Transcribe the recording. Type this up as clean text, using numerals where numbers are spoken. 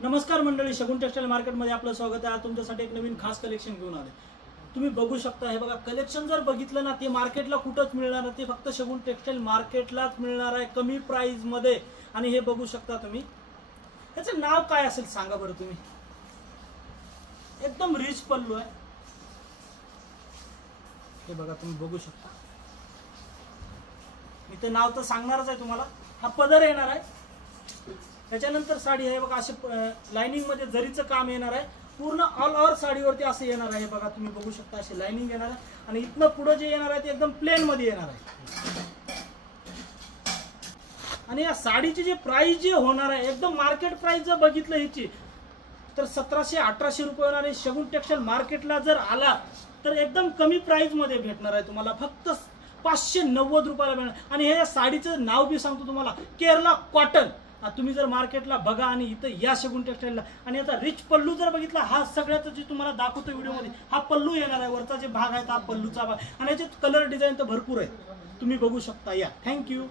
नमस्कार मंडळी, शगुन टेक्सटाईल मार्केटमध्ये आपलं स्वागत आहे। आज तुमच्यासाठी एक नवीन खास कलेक्शन घेऊन आले। तुम्ही बघू शकता, हे बघा कलेक्शन जर बघितलं ना ते मार्केटला कुठंच मिळणार नाही, ते फक्त शगुन टेक्सटाईल मार्केटलाच मिळणार आहे कमी प्राइस मध्ये। आणि हे बघू शकता तुम्ही, याचं नाव काय असेल सांगा बरं तुम्ही। एकदम रिच पल्लू आहे, हे बघा तुम्ही बघू शकता। मी तर नाव तर सांगणारच आहे तुम्हाला। हा पदर येणार आहे, त्याच्यानंतर साडी आहे बघा, असे लाइनिंग मध्ये जरीचं काम येणार आहे, पूर्ण ऑल ओव्हर साडीवरती असं येणार आहे बघा तुम्ही बघू शकता। असे लाइनिंग येणार आहे आणि इथनं पुढे जे येणार आहे ते एकदम प्लेन मध्ये येणार आहे। आणि या साडीची जे प्राइस जे होणार आहे, एकदम मार्केट प्राइस जर बघितलं ह्याची तर 1700-1800 रुपये होणार आहे। शगुन टेक्सटाईल मार्केटला जर आला तर एकदम कमी प्राइस मध्ये भेटणार आहे तुम्हाला, फक्त 590 रुपयाला भेटणार। आणि हे साडीचं नाव बी सांगतो तुम्हाला, केरला कॉटन। तुम्ही जर मार्केटला बघा आणि इथं या शगुन टेक्सटाईलला, आणि आता रिच पल्लू जर बघितला, हा सगळ्यात जे तुम्हाला दाखवतो व्हिडिओमध्ये, हा पल्लू येणार आहे, वरचा जे भाग आहे हा पल्लूचा भाग, आणि याचे कलर डिझाईन तर भरपूर आहे, तुम्ही बघू शकता। या थँक्यू।